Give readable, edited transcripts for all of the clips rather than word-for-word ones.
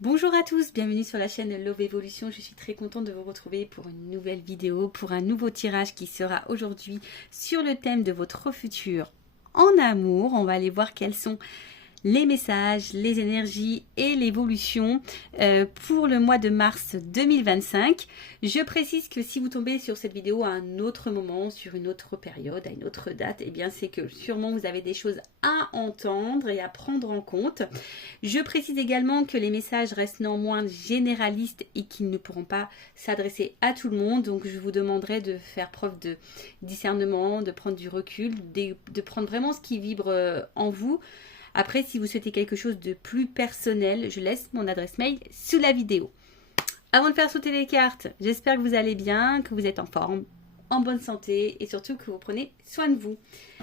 Bonjour à tous, bienvenue sur la chaîne Love Evolution. Je suis très contente de vous retrouver pour une nouvelle vidéo, pour un nouveau tirage qui sera aujourd'hui sur le thème de votre futur en amour. On va aller voir quels sont les messages, les énergies et l'évolution pour le mois de mars 2025. Je précise que si vous tombez sur cette vidéo à un autre moment, sur une autre période, à une autre date, eh bien c'est que sûrement vous avez des choses à entendre et à prendre en compte. Je précise également que les messages restent néanmoins généralistes et qu'ils ne pourront pas s'adresser à tout le monde. Donc je vous demanderai de faire preuve de discernement, de prendre du recul, de prendre vraiment ce qui vibre en vous. Après, si vous souhaitez quelque chose de plus personnel, je laisse mon adresse mail sous la vidéo. Avant de faire sauter les cartes, j'espère que vous allez bien, que vous êtes en forme, en bonne santé et surtout que vous prenez soin de vous.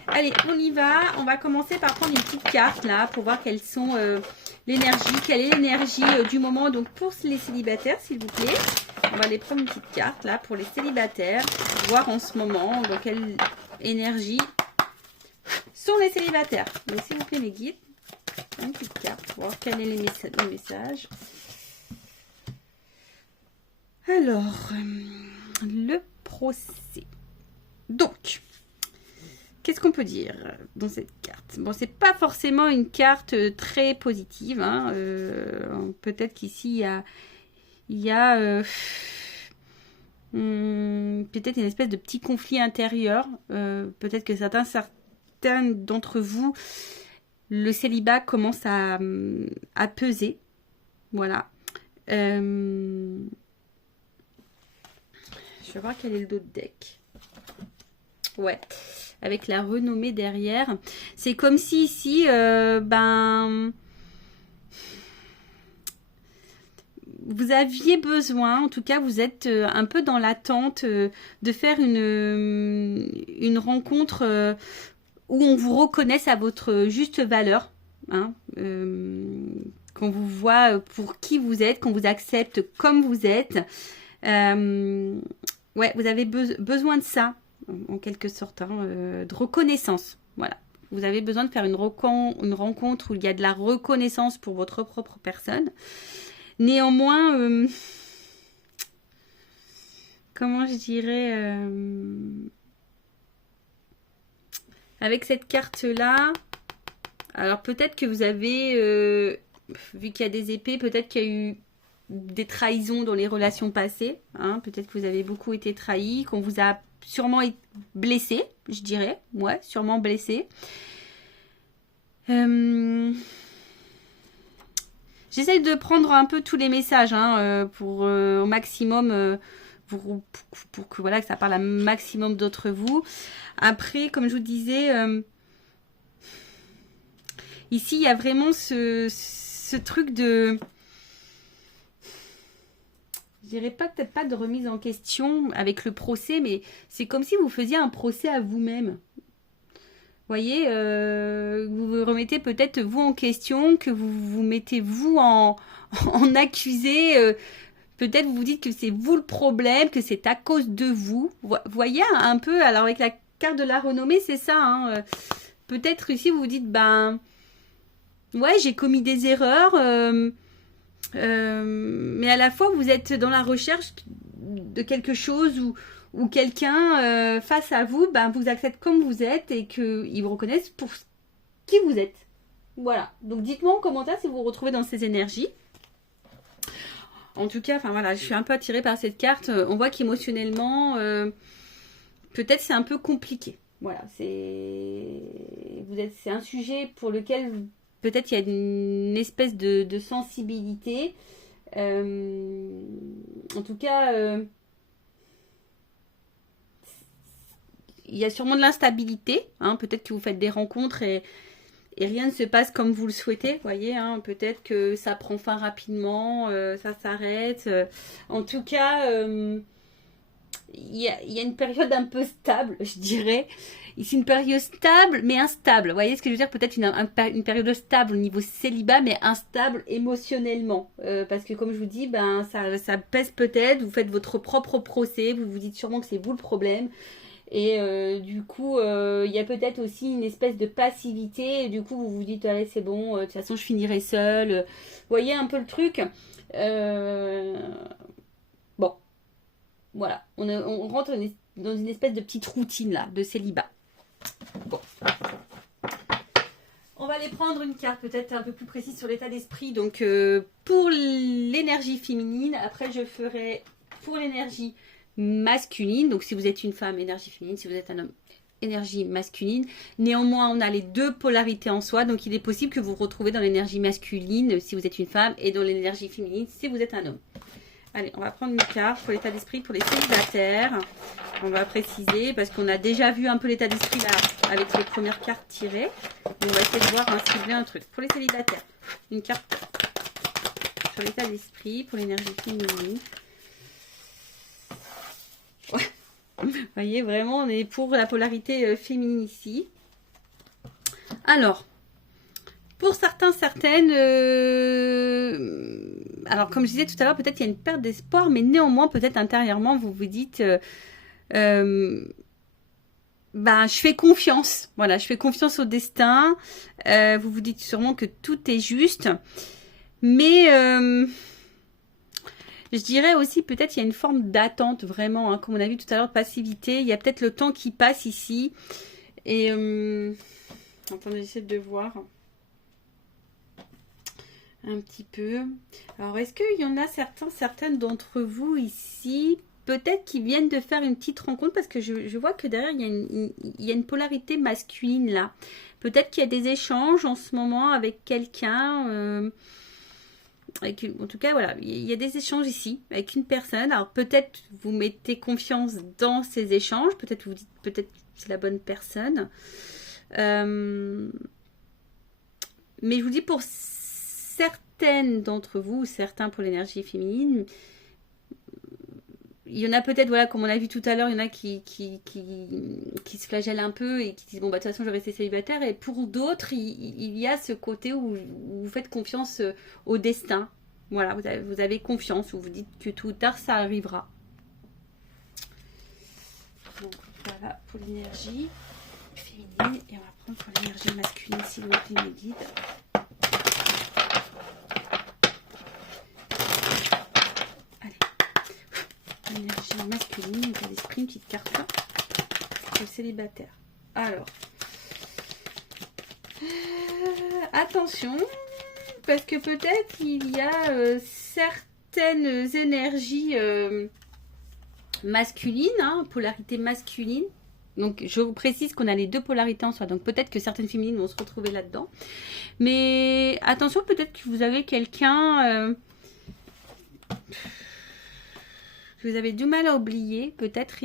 Allez, on y va. On va commencer par prendre une petite carte là pour voir quelles sont l'énergie, quelle est l'énergie du moment. Donc pour les célibataires, s'il vous plaît, on va aller prendre une petite carte là pour les célibataires, voir en ce moment dans quelle énergie sont les célibataires. Donc s'il vous plaît mes guides, une petite carte pour voir quel est le message. Alors, le procès. Donc, qu'est-ce qu'on peut dire dans cette carte? Bon, c'est pas forcément une carte très positive. Hein. Peut-être qu'ici, il y a peut-être une espèce de petit conflit intérieur. Peut-être que certains d'entre vous, le célibat commence à peser. Voilà. Je vais voir quel est le dos de deck. Ouais. Avec la renommée derrière. C'est comme si ici, vous aviez besoin, en tout cas vous êtes un peu dans l'attente de faire une rencontre où on vous reconnaisse à votre juste valeur, hein, qu'on vous voit pour qui vous êtes, qu'on vous accepte comme vous êtes. Ouais, vous avez besoin de ça, en quelque sorte, hein, de reconnaissance. Voilà. Vous avez besoin de faire une rencontre où il y a de la reconnaissance pour votre propre personne. Néanmoins, comment je dirais... avec cette carte-là, alors peut-être que vous avez, vu qu'il y a des épées, peut-être qu'il y a eu des trahisons dans les relations passées. Hein, peut-être que vous avez beaucoup été trahi, qu'on vous a sûrement blessé, je dirais. Ouais, sûrement blessé. J'essaye de prendre un peu tous les messages hein, pour au maximum... Pour que, voilà, que ça parle à un maximum d'entre vous. Après, comme je vous disais, ici, il y a vraiment ce truc de... Je dirais peut-être pas de remise en question avec le procès, mais c'est comme si vous faisiez un procès à vous-même. Vous voyez, vous vous remettez peut-être vous en question, que vous vous mettez vous en accusé... Peut-être vous vous dites que c'est vous le problème, que c'est à cause de vous. Vous voyez un peu, alors avec la carte de la renommée, c'est ça. Hein, peut-être ici vous vous dites, ben, ouais, j'ai commis des erreurs, mais à la fois vous êtes dans la recherche de quelque chose où quelqu'un face à vous, ben, vous accepte comme vous êtes et qu'il vous reconnaisse pour qui vous êtes. Voilà. Donc dites-moi en commentaire si vous vous retrouvez dans ces énergies. En tout cas, enfin voilà, je suis un peu attirée par cette carte. On voit qu'émotionnellement, peut-être c'est un peu compliqué. Voilà, c'est un sujet pour lequel peut-être il y a une espèce de sensibilité. En tout cas, il y a sûrement de l'instabilité. Hein, peut-être que vous faites des rencontres et rien ne se passe comme vous le souhaitez, voyez, hein, peut-être que ça prend fin rapidement, ça s'arrête. En tout cas, il y a une période un peu stable, je dirais. Ici, une période stable, mais instable. Vous voyez ce que je veux dire? Peut-être une période stable au niveau célibat, mais instable émotionnellement. Parce que comme je vous dis, ben, ça pèse peut-être, vous faites votre propre procès, vous vous dites sûrement que c'est vous le problème. Et du coup, il y a peut-être aussi une espèce de passivité. Et du coup, vous vous dites, allez, c'est bon, de toute façon, je finirai seule. Vous voyez un peu le truc. Bon, voilà. On rentre dans une espèce de petite routine là, de célibat. Bon. On va aller prendre une carte peut-être un peu plus précise sur l'état d'esprit. Donc, pour l'énergie féminine, après, je ferai pour l'énergie masculine. Donc, si vous êtes une femme, énergie féminine. Si vous êtes un homme, énergie masculine. Néanmoins, on a les deux polarités en soi. Donc, il est possible que vous vous retrouvez dans l'énergie masculine si vous êtes une femme et dans l'énergie féminine si vous êtes un homme. Allez, on va prendre une carte pour l'état d'esprit pour les célibataires. On va préciser parce qu'on a déjà vu un peu l'état d'esprit là avec les premières cartes tirées. On va essayer de voir s'il y a un truc. Pour les célibataires, une carte sur l'état d'esprit pour l'énergie féminine. Ouais. Vous voyez, vraiment, on est pour la polarité féminine ici. Alors, pour certains, certaines, alors comme je disais tout à l'heure, peut-être il y a une perte d'espoir, mais néanmoins, peut-être intérieurement, vous vous dites, ben, je fais confiance. Voilà, je fais confiance au destin. Vous vous dites sûrement que tout est juste, mais je dirais aussi peut-être il y a une forme d'attente vraiment, hein, comme on a vu tout à l'heure, de passivité. Il y a peut-être le temps qui passe ici. Et attendez, j'essaie de voir un petit peu. Alors, est-ce qu'il y en a certaines d'entre vous ici, peut-être qui viennent de faire une petite rencontre, parce que je vois que derrière, il y a une polarité masculine là. Peut-être qu'il y a des échanges en ce moment avec quelqu'un. En tout cas, voilà, il y a des échanges ici avec une personne. Alors, peut-être vous mettez confiance dans ces échanges. Peut-être vous dites, peut-être c'est la bonne personne. Mais je vous dis, pour certaines d'entre vous, certains pour l'énergie féminine, il y en a peut-être, voilà, comme on l'a vu tout à l'heure, il y en a qui se flagellent un peu et qui disent, bon, bah, de toute façon, je vais rester célibataire. Et pour d'autres, il y a ce côté où vous faites confiance au destin. Voilà, vous avez confiance, où vous dites que tôt ou tard, ça arrivera. Donc, voilà, pour l'énergie féminine. Et on va prendre pour l'énergie masculine, si vous voulez me guide. L'énergie masculine, état d'esprit, une petite carte là, pour le célibataire. Alors, attention, parce que peut-être il y a certaines énergies masculines, hein, polarité masculine. Donc, je vous précise qu'on a les deux polarités en soi. Donc, peut-être que certaines féminines vont se retrouver là-dedans. Mais attention, peut-être que vous avez quelqu'un... vous avez du mal à oublier, peut-être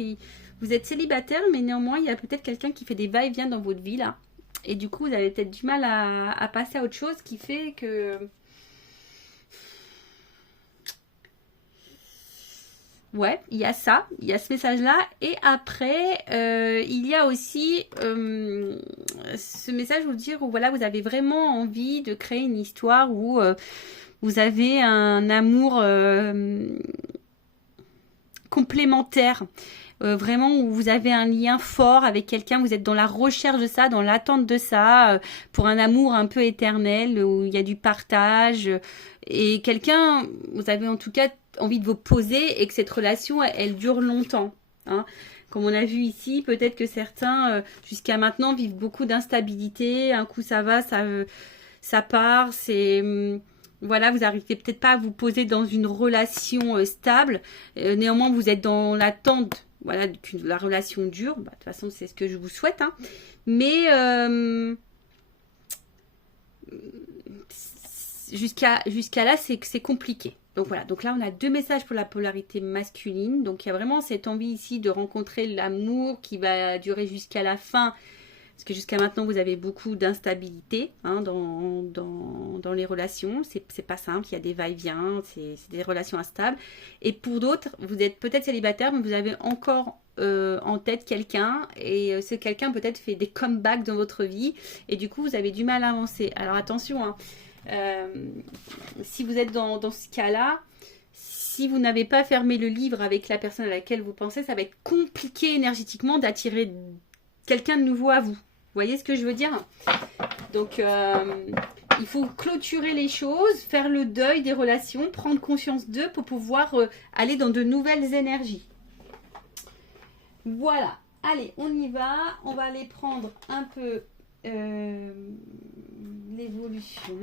vous êtes célibataire, mais néanmoins, il y a peut-être quelqu'un qui fait des va-et-vient dans votre vie, là. Et du coup, vous avez peut-être du mal à passer à autre chose, qui fait que... Ouais, il y a ça, il y a ce message-là. Et après, il y a aussi ce message, vous dire, où voilà, vous avez vraiment envie de créer une histoire où vous avez un amour... complémentaire, vraiment où vous avez un lien fort avec quelqu'un, vous êtes dans la recherche de ça, dans l'attente de ça, pour un amour un peu éternel, où il y a du partage, et quelqu'un, vous avez en tout cas envie de vous poser et que cette relation, elle dure longtemps, hein. Comme on a vu ici, peut-être que certains, jusqu'à maintenant, vivent beaucoup d'instabilité, un coup ça va, ça part, c'est... Voilà, vous n'arrivez peut-être pas à vous poser dans une relation stable. Néanmoins, vous êtes dans l'attente, voilà, que la relation dure. Bah, de toute façon, c'est ce que je vous souhaite, hein. Mais jusqu'à là, c'est compliqué. Donc voilà, donc là, on a deux messages pour la polarité masculine. Donc il y a vraiment cette envie ici de rencontrer l'amour qui va durer jusqu'à la fin. Parce que jusqu'à maintenant, vous avez beaucoup d'instabilité, hein, dans les relations. C'est pas simple, il y a des va-et-vient, c'est des relations instables. Et pour d'autres, vous êtes peut-être célibataire, mais vous avez encore en tête quelqu'un. Et ce quelqu'un peut-être fait des comebacks dans votre vie. Et du coup, vous avez du mal à avancer. Alors attention, hein, si vous êtes dans ce cas-là, si vous n'avez pas fermé le livre avec la personne à laquelle vous pensez, ça va être compliqué énergétiquement d'attirer quelqu'un de nouveau à vous. Vous voyez ce que je veux dire? Donc, il faut clôturer les choses, faire le deuil des relations, prendre conscience d'eux pour pouvoir aller dans de nouvelles énergies. Voilà. Allez, on y va. On va aller prendre un peu l'évolution.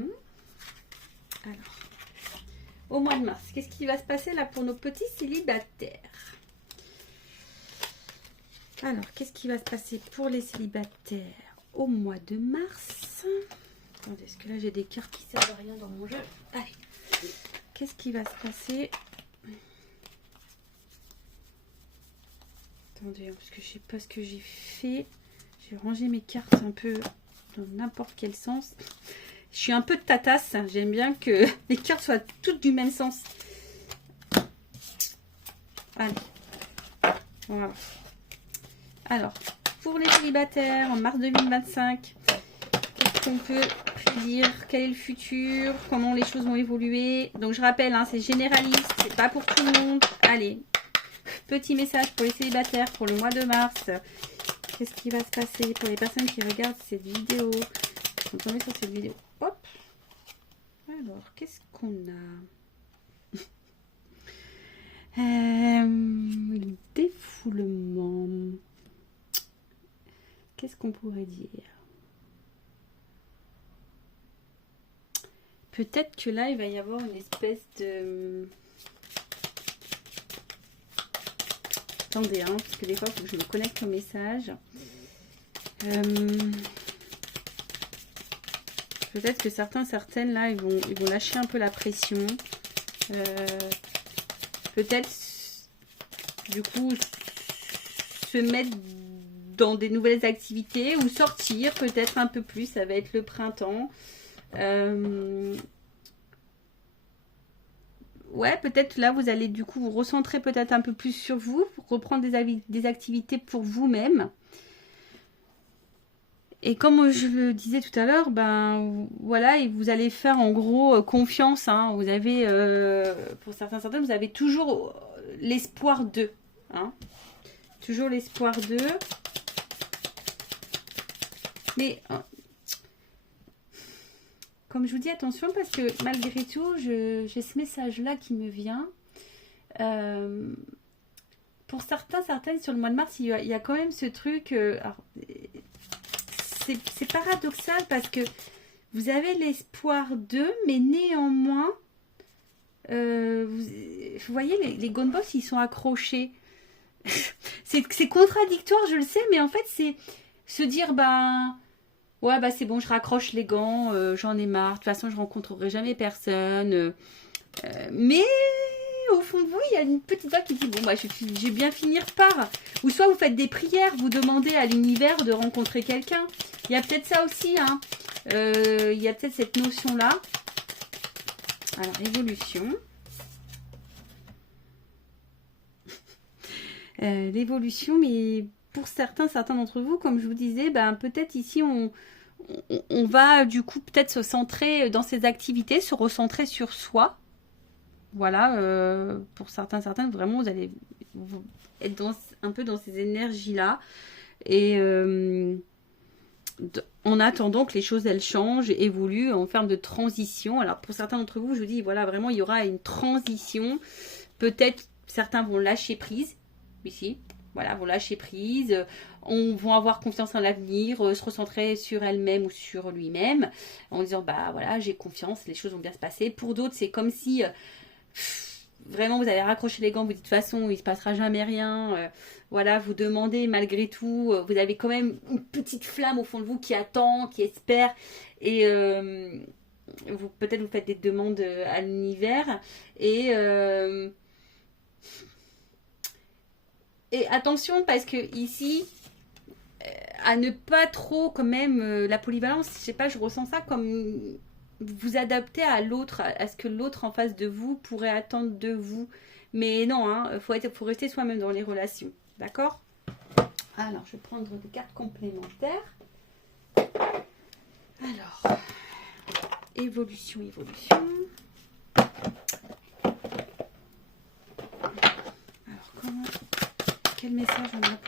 Alors, au mois de mars, qu'est-ce qui va se passer là pour nos petits célibataires? Alors, qu'est-ce qui va se passer pour les célibataires au mois de mars? Attendez, parce que là, j'ai des cartes qui servent à rien dans mon jeu. Allez, qu'est-ce qui va se passer? Attendez, parce que je sais pas ce que j'ai fait. J'ai rangé mes cartes un peu dans n'importe quel sens. Je suis un peu de tatasse. J'aime bien que les cartes soient toutes du même sens. Allez, voilà. Alors, pour les célibataires en mars 2025, qu'est-ce qu'on peut prédire? Quel est le futur? Comment les choses vont évoluer? Donc, je rappelle, hein, c'est généraliste, c'est pas pour tout le monde. Allez, petit message pour les célibataires pour le mois de mars. Qu'est-ce qui va se passer pour les personnes qui regardent cette vidéo? Qui sont tombées sur cette vidéo. Hop. Alors, qu'est-ce qu'on a? Le défoulement. Qu'est-ce qu'on pourrait dire? Peut-être que là, il va y avoir une espèce de... Attendez, hein, parce que des fois, il faut que je me connecte au message. Peut-être que certaines, là, ils vont lâcher un peu la pression. Peut-être, du coup, se mettre dans des nouvelles activités ou sortir peut-être un peu plus. Ça va être le printemps. Ouais, peut-être là, vous allez du coup vous recentrer peut-être un peu plus sur vous, pour reprendre des activités pour vous-même. Et comme je le disais tout à l'heure, ben voilà, et vous allez faire en gros confiance. Hein. Vous avez, pour certains, vous avez toujours l'espoir d'eux. Hein. Toujours l'espoir d'eux. Mais comme je vous dis, attention, parce que malgré tout, j'ai ce message-là qui me vient. Pour certaines, sur le mois de mars, il y a quand même ce truc... c'est paradoxal parce que vous avez l'espoir d'eux, mais néanmoins, vous voyez, les Gone Boss, ils sont accrochés. c'est contradictoire, je le sais, mais en fait, c'est se dire, ben... Ouais, bah c'est bon, je raccroche les gants, j'en ai marre. De toute façon, je rencontrerai jamais personne. Mais au fond de vous, il y a une petite voix qui dit, bon, bah je vais bien finir par... Ou soit vous faites des prières, vous demandez à l'univers de rencontrer quelqu'un. Il y a peut-être ça aussi, hein. Il y a peut-être cette notion-là. Alors, évolution. L'évolution, mais pour certains d'entre vous, comme je vous disais, ben, peut-être ici, on va du coup peut-être se centrer dans ses activités, se recentrer sur soi. Voilà, pour certaines, vraiment, vous allez être un peu dans ces énergies-là. Et en attendant que les choses, elles changent, évoluent en termes de transition. Alors, pour certains d'entre vous, je vous dis, voilà, vraiment, il y aura une transition. Peut-être, certains vont lâcher prise, ici. Voilà, vont lâcher prise, vont avoir confiance en l'avenir, se recentrer sur elle-même ou sur lui-même, en disant, bah voilà, j'ai confiance, les choses vont bien se passer. Pour d'autres, c'est comme si, vraiment, vous avez raccroché les gants, vous dites, de toute façon, il ne se passera jamais rien. Voilà, vous demandez, malgré tout, vous avez quand même une petite flamme au fond de vous qui attend, qui espère, et peut-être vous faites des demandes à l'univers, et attention, parce que ici, à ne pas trop, quand même, la polyvalence, je sais pas, je ressens ça comme vous adapter à l'autre, à ce que l'autre en face de vous pourrait attendre de vous. Mais non, hein, faut rester soi-même dans les relations. D'accord? Alors, je vais prendre des cartes complémentaires. Alors, évolution.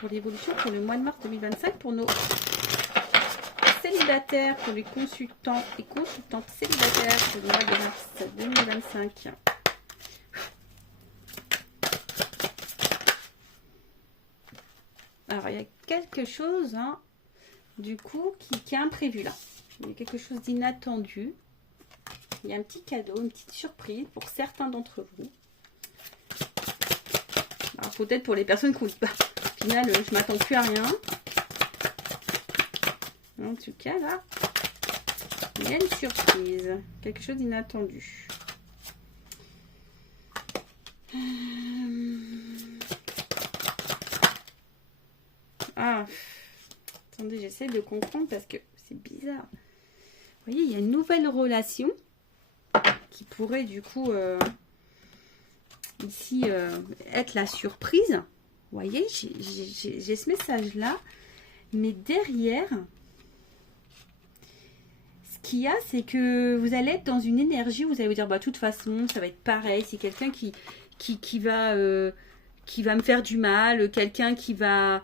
pour l'évolution pour le mois de mars 2025 pour nos célibataires, pour les consultants et consultantes célibataires pour le mois de mars 2025. Alors, il y a quelque chose, hein, du coup, qui est imprévu là. Il y a quelque chose d'inattendu. Il y a un petit cadeau, une petite surprise pour certains d'entre vous. Peut-être pour les personnes qui ont dit, bah, au final, je m'attends plus à rien. En tout cas, là, il y a une surprise. Quelque chose d'inattendu. Ah, attendez, j'essaie de comprendre parce que c'est bizarre. Vous voyez, il y a une nouvelle relation qui pourrait du coup ici être la surprise. Vous voyez, j'ai ce message-là. Mais derrière, ce qu'il y a, c'est que vous allez être dans une énergie où vous allez vous dire, bah, de toute façon, ça va être pareil. C'est quelqu'un qui va me faire du mal, quelqu'un qui va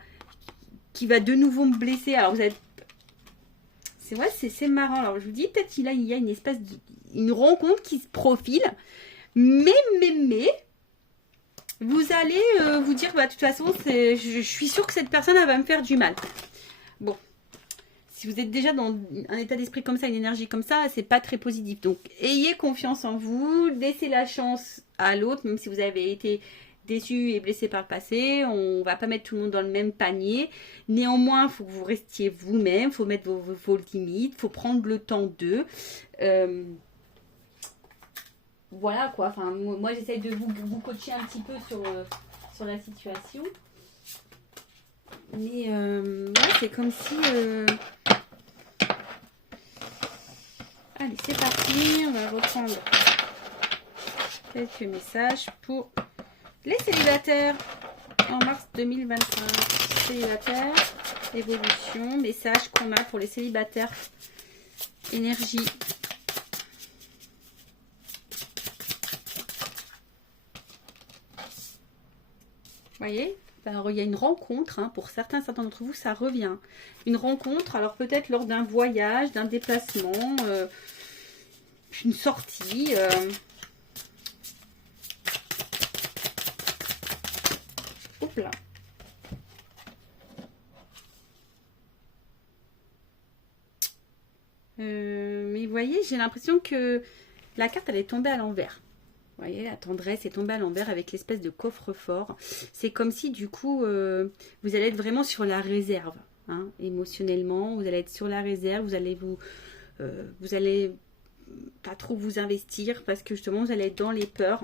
de nouveau me blesser. Alors, vous êtes... C'est vrai, c'est marrant. Alors, je vous dis, peut-être qu'il y a une espèce une rencontre qui se profile. Mais, vous allez vous dire, bah, de toute façon, je suis sûre que cette personne, elle va me faire du mal. Bon. Si vous êtes déjà dans un état d'esprit comme ça, une énergie comme ça, c'est pas très positif. Donc, ayez confiance en vous. Laissez la chance à l'autre, même si vous avez été déçu et blessé par le passé. On va pas mettre tout le monde dans le même panier. Néanmoins, il faut que vous restiez vous-même. Il faut mettre vos limites. Il faut prendre le temps d'eux. Voilà quoi. Enfin, moi, j'essaie de vous coacher un petit peu sur la situation. Mais ouais, c'est comme si... Allez, c'est parti. On va reprendre quelques messages pour... les célibataires en mars 2025. Célibataires, évolution, message qu'on a pour les célibataires. Énergie. Vous voyez, alors, il y a une rencontre, hein, pour certains d'entre vous, ça revient. Une rencontre, alors peut-être lors d'un voyage, d'un déplacement, une sortie... Hop là. Mais vous voyez, j'ai l'impression que la carte, elle est tombée à l'envers. Vous voyez, la tendresse est tombée à l'envers avec l'espèce de coffre-fort. C'est comme si, du coup, vous allez être vraiment sur la réserve. Hein, émotionnellement, vous allez être sur la réserve. Vous allez pas trop vous investir parce que, justement, vous allez être dans les peurs.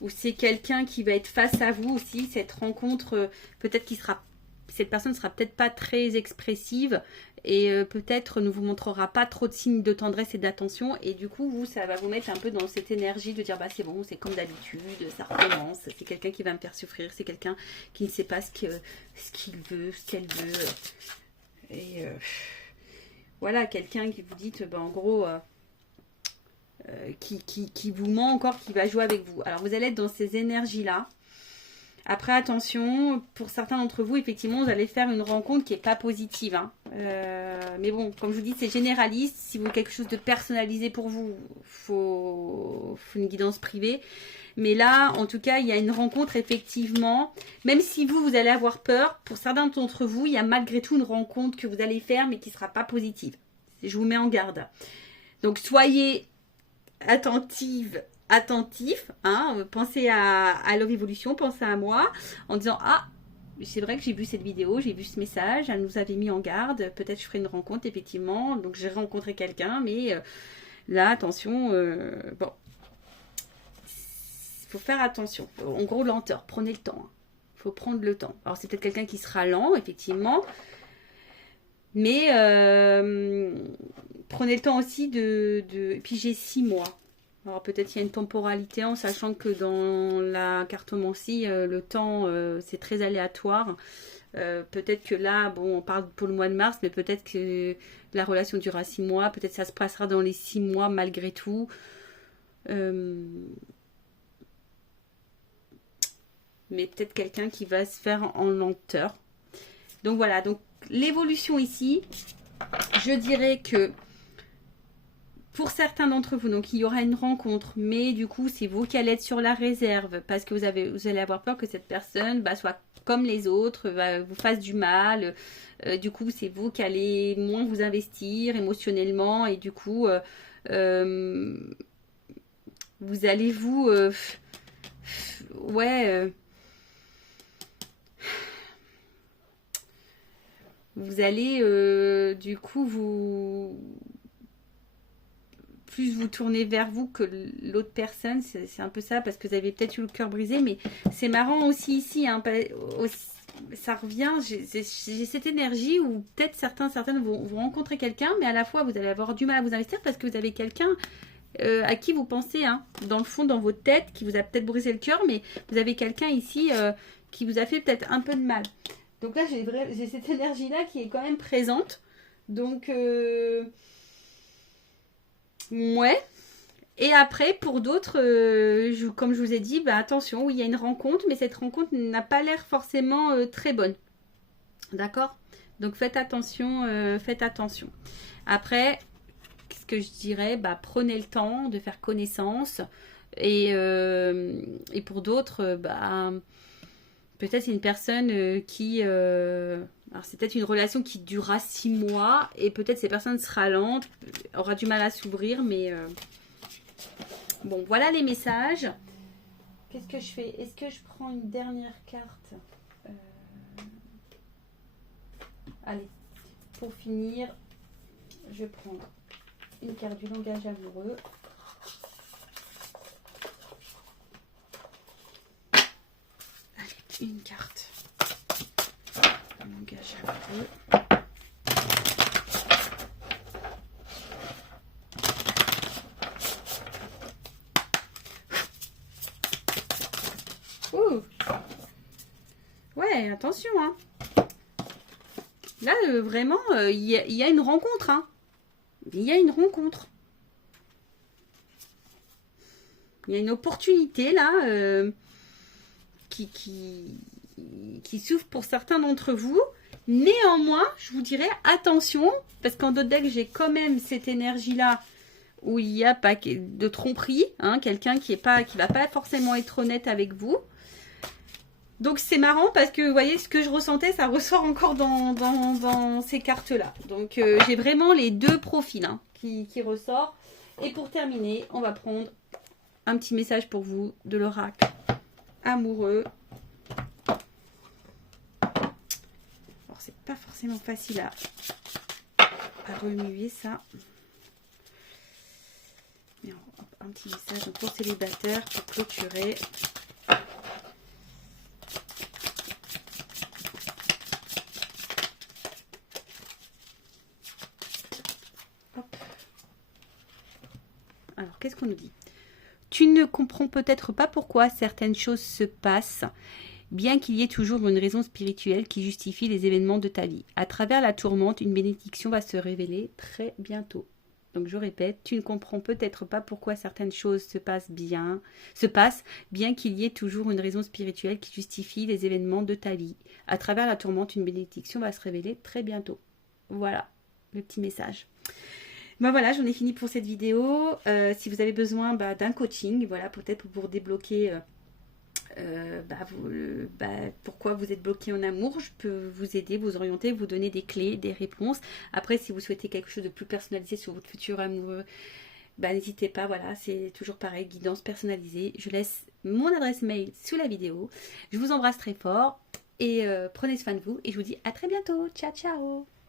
Ou c'est quelqu'un qui va être face à vous aussi, cette rencontre, peut-être cette personne ne sera peut-être pas très expressive et peut-être ne vous montrera pas trop de signes de tendresse et d'attention et du coup, vous, ça va vous mettre un peu dans cette énergie de dire, bah c'est bon, c'est comme d'habitude, ça recommence, c'est quelqu'un qui va me faire souffrir, c'est quelqu'un qui ne sait pas ce qu'il veut, ce qu'elle veut. Et voilà, quelqu'un qui vous dit, bah, en gros... qui vous ment encore, qui va jouer avec vous. Alors, vous allez être dans ces énergies-là. Après, attention, pour certains d'entre vous, effectivement, vous allez faire une rencontre qui n'est pas positive. Hein. Mais bon, comme je vous dis, c'est généraliste. Si vous voulez quelque chose de personnalisé pour vous, faut une guidance privée. Mais là, en tout cas, il y a une rencontre, effectivement. Même si vous allez avoir peur, pour certains d'entre vous, il y a malgré tout une rencontre que vous allez faire, mais qui ne sera pas positive. Je vous mets en garde. Donc, soyez... attentif, hein, pensez à Love Evolution, pensez à moi, en disant, ah, c'est vrai que j'ai vu cette vidéo, j'ai vu ce message, elle nous avait mis en garde, peut-être je ferai une rencontre, effectivement, donc j'ai rencontré quelqu'un, mais là, attention, bon, il faut faire attention, en gros, lenteur, prenez le temps, il faut prendre le temps. Alors, c'est peut-être quelqu'un qui sera lent, effectivement, mais prenez le temps aussi et puis j'ai 6 mois. Alors peut-être il y a une temporalité en sachant que dans la cartomancie, le temps c'est très aléatoire. Peut-être que là, bon, on parle pour le mois de mars, mais peut-être que la relation durera 6 mois. Peut-être que ça se passera dans les 6 mois malgré tout. mais peut-être quelqu'un qui va se faire en lenteur. Donc voilà, donc l'évolution ici, je dirais que pour certains d'entre vous, donc il y aura une rencontre, mais du coup c'est vous qui allez être sur la réserve parce que vous allez avoir peur que cette personne soit comme les autres, vous fasse du mal. Du coup c'est vous qui allez moins vous investir émotionnellement et du coup vous allez vous allez du coup plus vous tournez vers vous que l'autre personne, c'est un peu ça, parce que vous avez peut-être eu le cœur brisé, mais c'est marrant aussi ici, hein, ça revient, j'ai cette énergie où peut-être certaines vont rencontrer quelqu'un, mais à la fois vous allez avoir du mal à vous investir parce que vous avez quelqu'un à qui vous pensez, hein, dans le fond, dans votre tête, qui vous a peut-être brisé le cœur, mais vous avez quelqu'un ici qui vous a fait peut-être un peu de mal. Donc là, j'ai cette énergie-là qui est quand même présente. Donc, ouais. Et après, pour d'autres, comme je vous ai dit, attention, oui, il y a une rencontre, mais cette rencontre n'a pas l'air forcément très bonne. D'accord? Donc, faites attention, faites attention. Après, ce que je dirais, prenez le temps de faire connaissance. Et pour d'autres, peut-être c'est une personne qui... alors c'est peut-être une relation qui durera 6 mois et peut-être cette personne sera lente, aura du mal à s'ouvrir, mais bon, voilà les messages. Qu'est-ce que je fais? Est-ce que je prends une dernière carte? Allez, pour finir, je prends une carte du langage amoureux. Allez, une carte. Langage amoureux. Ouh. Ouais, attention, hein. Là, vraiment, il y a une rencontre, hein. Il y a une rencontre. Il y a une opportunité, là, qui s'ouvre pour certains d'entre vous. Néanmoins, je vous dirais attention, parce qu'en d'autres decks, j'ai quand même cette énergie-là où il n'y a pas de tromperie, hein, quelqu'un qui va pas forcément être honnête avec vous. Donc c'est marrant parce que vous voyez, ce que je ressentais, ça ressort encore dans ces cartes-là. Donc j'ai vraiment les deux profils, hein, qui ressortent. Et pour terminer, on va prendre un petit message pour vous de l'oracle amoureux. Alors c'est pas forcément facile à remuer ça. Mais un petit message pour célibataire pour clôturer. Hop. Alors qu'est-ce qu'on nous dit? Tu ne comprends peut-être pas pourquoi certaines choses se passent, bien qu'il y ait toujours une raison spirituelle qui justifie les événements de ta vie. À travers la tourmente, une bénédiction va se révéler très bientôt. Donc je répète, tu ne comprends peut-être pas pourquoi certaines choses se passent, bien qu'il y ait toujours une raison spirituelle qui justifie les événements de ta vie. À travers la tourmente, une bénédiction va se révéler très bientôt. Voilà, le petit message. Voilà, j'en ai fini pour cette vidéo. Si vous avez besoin d'un coaching, voilà, peut-être pour débloquer pourquoi vous êtes bloqué en amour, je peux vous aider, vous orienter, vous donner des clés, des réponses. Après, si vous souhaitez quelque chose de plus personnalisé sur votre futur amoureux, n'hésitez pas, voilà, c'est toujours pareil, guidance personnalisée. Je laisse mon adresse mail sous la vidéo. Je vous embrasse très fort et prenez soin de vous et je vous dis à très bientôt. Ciao, ciao!